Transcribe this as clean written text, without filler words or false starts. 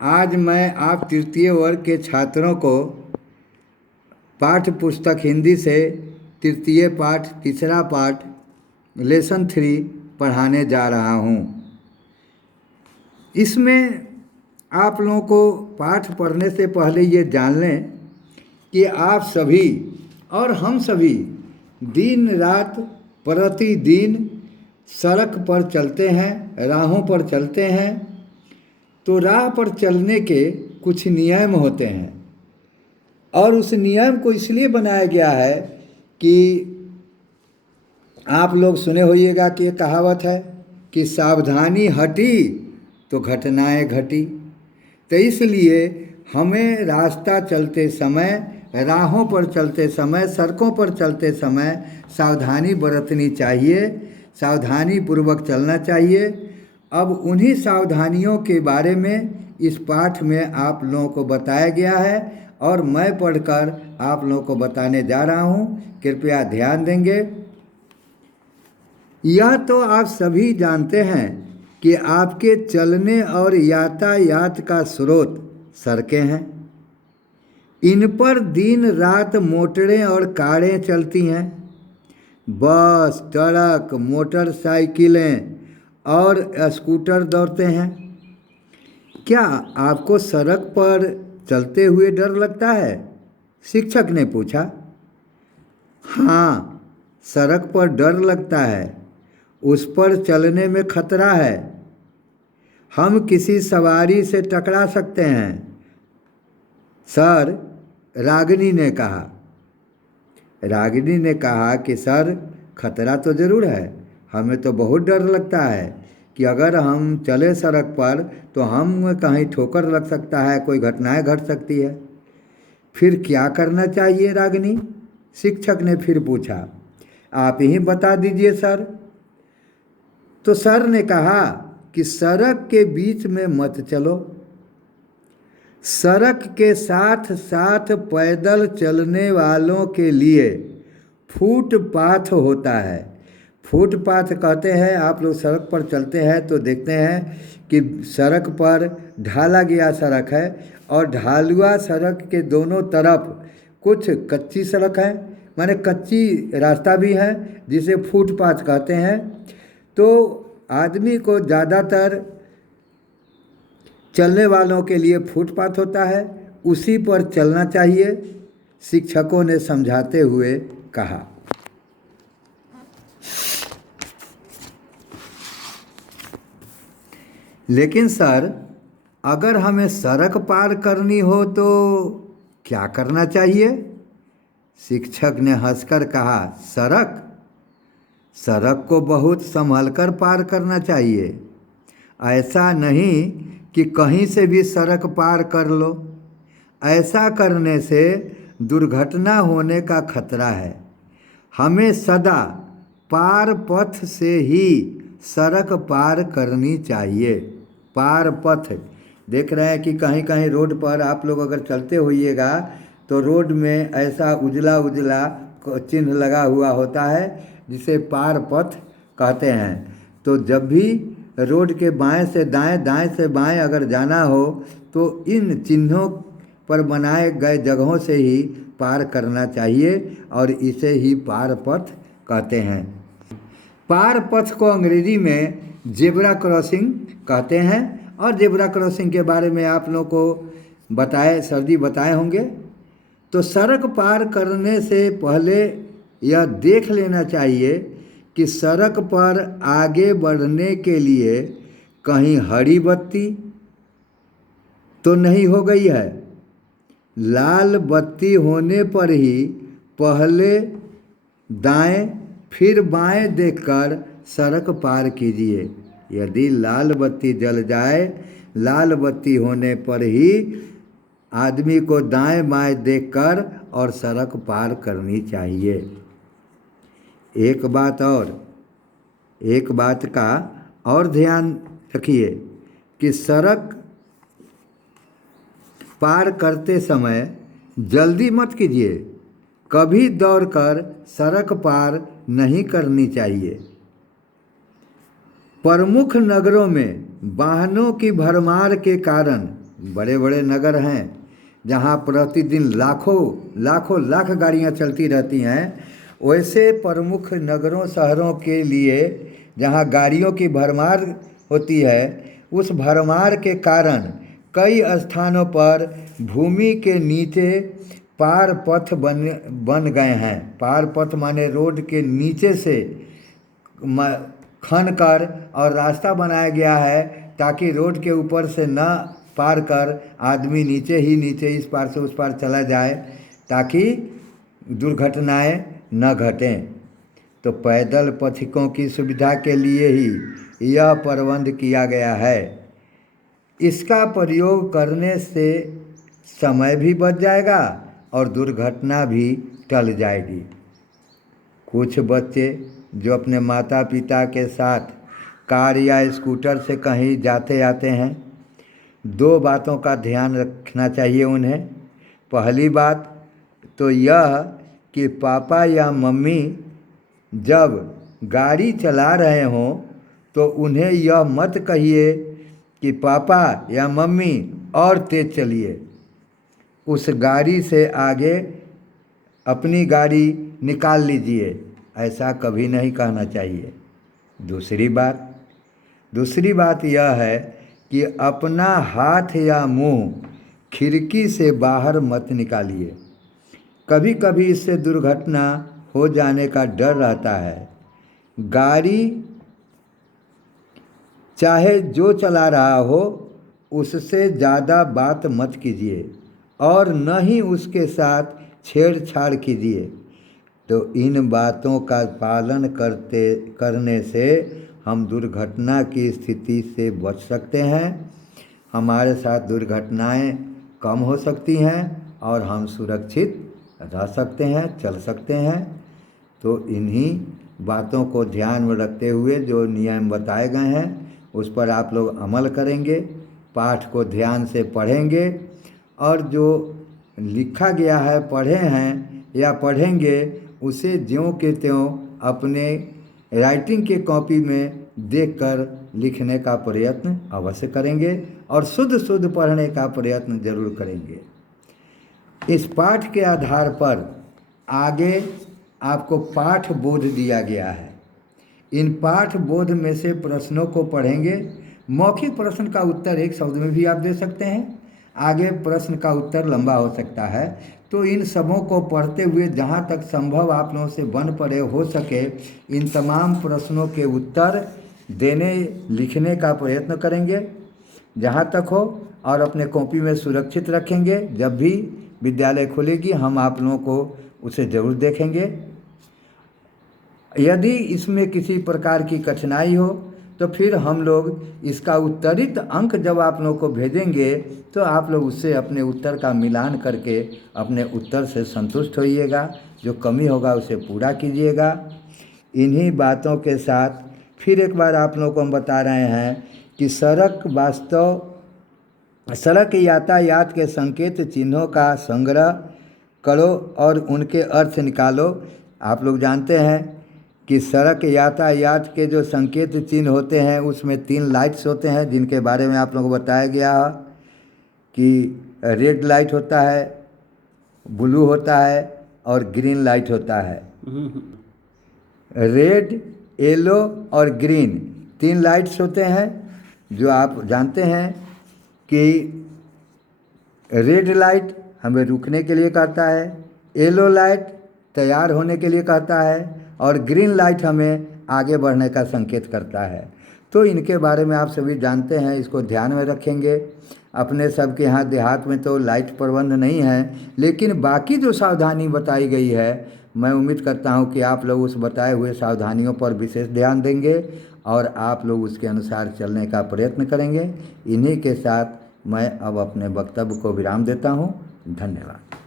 आज मैं आप तृतीय वर्ग के छात्रों को पाठ्य पुस्तक हिंदी से तृतीय पाठ तीसरा पाठ लेसन 3 पढ़ाने जा रहा हूँ। इसमें आप लोगों को पाठ पढ़ने से पहले ये जान लें कि आप सभी और हम सभी दिन रात प्रतिदिन सड़क पर चलते हैं, राहों पर चलते हैं। तो राह पर चलने के कुछ नियम होते हैं और उस नियम को इसलिए बनाया गया है कि आप लोग सुने होइएगा कि ये कहावत है कि सावधानी हटी तो घटनाएं घटी। तो इसलिए हमें रास्ता चलते समय, राहों पर चलते समय, सड़कों पर चलते समय सावधानी बरतनी चाहिए, सावधानी पूर्वक चलना चाहिए। अब उन्हीं सावधानियों के बारे में इस पाठ में आप लोगों को बताया गया है और मैं पढ़कर आप लोगों को बताने जा रहा हूँ। कृपया ध्यान देंगे। यह तो आप सभी जानते हैं कि आपके चलने और यातायात का स्रोत सड़कें हैं। इन पर दिन रात मोटरें और कारें चलती हैं। बस, ट्रक, मोटरसाइकिलें और स्कूटर दौड़ते हैं। क्या आपको सड़क पर चलते हुए डर लगता है? शिक्षक ने पूछा। हाँ, सड़क पर डर लगता है। उस पर चलने में खतरा है। हम किसी सवारी से टकरा सकते हैं, सर, रागिनी ने कहा। रागिनी ने कहा कि सर, खतरा तो ज़रूर है। हमें तो बहुत डर लगता है कि अगर हम चले सड़क पर तो हम कहीं ठोकर लग सकता है, कोई घटनाएं घट सकती है। फिर क्या करना चाहिए रागिनी? शिक्षक ने फिर पूछा। आप ही बता दीजिए सर। तो सर ने कहा कि सड़क के बीच में मत चलो। सड़क के साथ साथ पैदल चलने वालों के लिए फुटपाथ होता है। फुटपाथ कहते हैं, आप लोग सड़क पर चलते हैं तो देखते हैं कि सड़क पर ढाला गया सड़क है और ढालुआ सड़क के दोनों तरफ कुछ कच्ची सड़क है, माने कच्ची रास्ता भी है, जिसे फुटपाथ कहते हैं। तो आदमी को ज़्यादातर चलने वालों के लिए फुटपाथ होता है, उसी पर चलना चाहिए, शिक्षकों ने समझाते हुए कहा। लेकिन सर, अगर हमें सड़क पार करनी हो तो क्या करना चाहिए? शिक्षक ने हंसकर कहा। सड़क को बहुत संभलकर पार करना चाहिए। ऐसा नहीं कि कहीं से भी सड़क पार कर लो। ऐसा करने से दुर्घटना होने का खतरा है। हमें सदा पार पथ से ही सड़क पार करनी चाहिए। पार पथ, देख रहे हैं कि कहीं कहीं रोड पर आप लोग अगर चलते होइएगा तो रोड में ऐसा उजला उजला चिन्ह लगा हुआ होता है जिसे पार पथ कहते हैं। तो जब भी रोड के बाएं से दाएं, दाएं से बाएं अगर जाना हो तो इन चिन्हों पर बनाए गए जगहों से ही पार करना चाहिए और इसे ही पार पथ कहते हैं। पार पथ को अंग्रेजी में जेब्रा क्रॉसिंग कहते हैं और जेब्रा क्रॉसिंग के बारे में आप लोगों को सर जी बताए होंगे। तो सड़क पार करने से पहले यह देख लेना चाहिए कि सड़क पर आगे बढ़ने के लिए कहीं हरी बत्ती तो नहीं हो गई है। लाल बत्ती होने पर ही पहले दाएं फिर बाएं देखकर सड़क पार कीजिए। यदि लाल बत्ती जल जाए, लाल बत्ती होने पर ही आदमी को दाएं बाएं देखकर और सड़क पार करनी चाहिए। एक बात का और ध्यान रखिए कि सड़क पार करते समय जल्दी मत कीजिए। कभी दौड़कर सड़क पार नहीं करनी चाहिए। प्रमुख नगरों में वाहनों की भरमार के कारण बड़े बड़े नगर हैं जहाँ प्रतिदिन लाखों लाख गाड़ियाँ चलती रहती हैं, वैसे प्रमुख नगरों शहरों के लिए जहाँ गाड़ियों की भरमार होती है, उस भरमार के कारण कई स्थानों पर भूमि के नीचे पार पथ बन गए हैं। पार पथ माने रोड के नीचे से खन कर और रास्ता बनाया गया है, ताकि रोड के ऊपर से न पार कर आदमी नीचे ही नीचे इस पार से उस पार चला जाए, ताकि दुर्घटनाएं न घटें। तो पैदल पथिकों की सुविधा के लिए ही यह प्रबंध किया गया है। इसका प्रयोग करने से समय भी बच जाएगा और दुर्घटना भी टल जाएगी। कुछ बच्चे जो अपने माता पिता के साथ कार या स्कूटर से कहीं जाते आते हैं, दो बातों का ध्यान रखना चाहिए उन्हें। पहली बात तो यह कि पापा या मम्मी जब गाड़ी चला रहे हों तो उन्हें यह मत कहिए कि पापा या मम्मी और तेज़ चलिए। उस गाड़ी से आगे अपनी गाड़ी निकाल लीजिए, ऐसा कभी नहीं कहना चाहिए। दूसरी बात यह है कि अपना हाथ या मुंह खिड़की से बाहर मत निकालिए। कभी कभी इससे दुर्घटना हो जाने का डर रहता है। गाड़ी चाहे जो चला रहा हो, उससे ज़्यादा बात मत कीजिए और न ही उसके साथ छेड़छाड़ कीजिए। तो इन बातों का पालन करने से हम दुर्घटना की स्थिति से बच सकते हैं। हमारे साथ दुर्घटनाएं कम हो सकती हैं और हम सुरक्षित रह सकते हैं, चल सकते हैं। तो इन्हीं बातों को ध्यान में रखते हुए जो नियम बताए गए हैं उस पर आप लोग अमल करेंगे, पाठ को ध्यान से पढ़ेंगे और जो लिखा गया है पढ़े हैं या पढ़ेंगे उसे ज्यों के त्यों अपने राइटिंग के कॉपी में देखकर लिखने का प्रयत्न अवश्य करेंगे और शुद्ध पढ़ने का प्रयत्न जरूर करेंगे। इस पाठ के आधार पर आगे आपको पाठ बोध दिया गया है। इन पाठ बोध में से प्रश्नों को पढ़ेंगे। मौखिक प्रश्न का उत्तर एक शब्द में भी आप दे सकते हैं, आगे प्रश्न का उत्तर लंबा हो सकता है। तो इन सबों को पढ़ते हुए जहाँ तक संभव आप लोगों से बन पड़े हो सके इन तमाम प्रश्नों के उत्तर देने लिखने का प्रयत्न करेंगे जहाँ तक हो, और अपने कॉपी में सुरक्षित रखेंगे। जब भी विद्यालय खुलेगी हम आप लोगों को उसे ज़रूर देखेंगे। यदि इसमें किसी प्रकार की कठिनाई हो तो फिर हम लोग इसका उत्तरित अंक जब आप लोगों को भेजेंगे तो आप लोग उससे अपने उत्तर का मिलान करके अपने उत्तर से संतुष्ट होइएगा। जो कमी होगा उसे पूरा कीजिएगा। इन्हीं बातों के साथ फिर एक बार आप लोगों को हम बता रहे हैं कि सड़क यातायात के संकेत चिन्हों का संग्रह करो और उनके अर्थ निकालो। आप लोग जानते हैं कि सड़क यातायात के जो संकेत चिन्ह होते हैं उसमें 3 लाइट्स होते हैं, जिनके बारे में आप लोगों को बताया गया है कि रेड लाइट होता है, ब्लू होता है और ग्रीन लाइट होता है। रेड, येलो और ग्रीन 3 लाइट्स होते हैं जो आप जानते हैं कि रेड लाइट हमें रुकने के लिए कहता है, येलो लाइट तैयार होने के लिए कहता है और ग्रीन लाइट हमें आगे बढ़ने का संकेत करता है। तो इनके बारे में आप सभी जानते हैं, इसको ध्यान में रखेंगे। अपने सबके यहाँ देहात में तो लाइट प्रबंध नहीं है, लेकिन बाकी जो सावधानी बताई गई है मैं उम्मीद करता हूँ कि आप लोग उस बताए हुए सावधानियों पर विशेष ध्यान देंगे और आप लोग उसके अनुसार चलने का प्रयत्न करेंगे। इन्हीं के साथ मैं अब अपने वक्तव्य को विराम देता हूँ। धन्यवाद।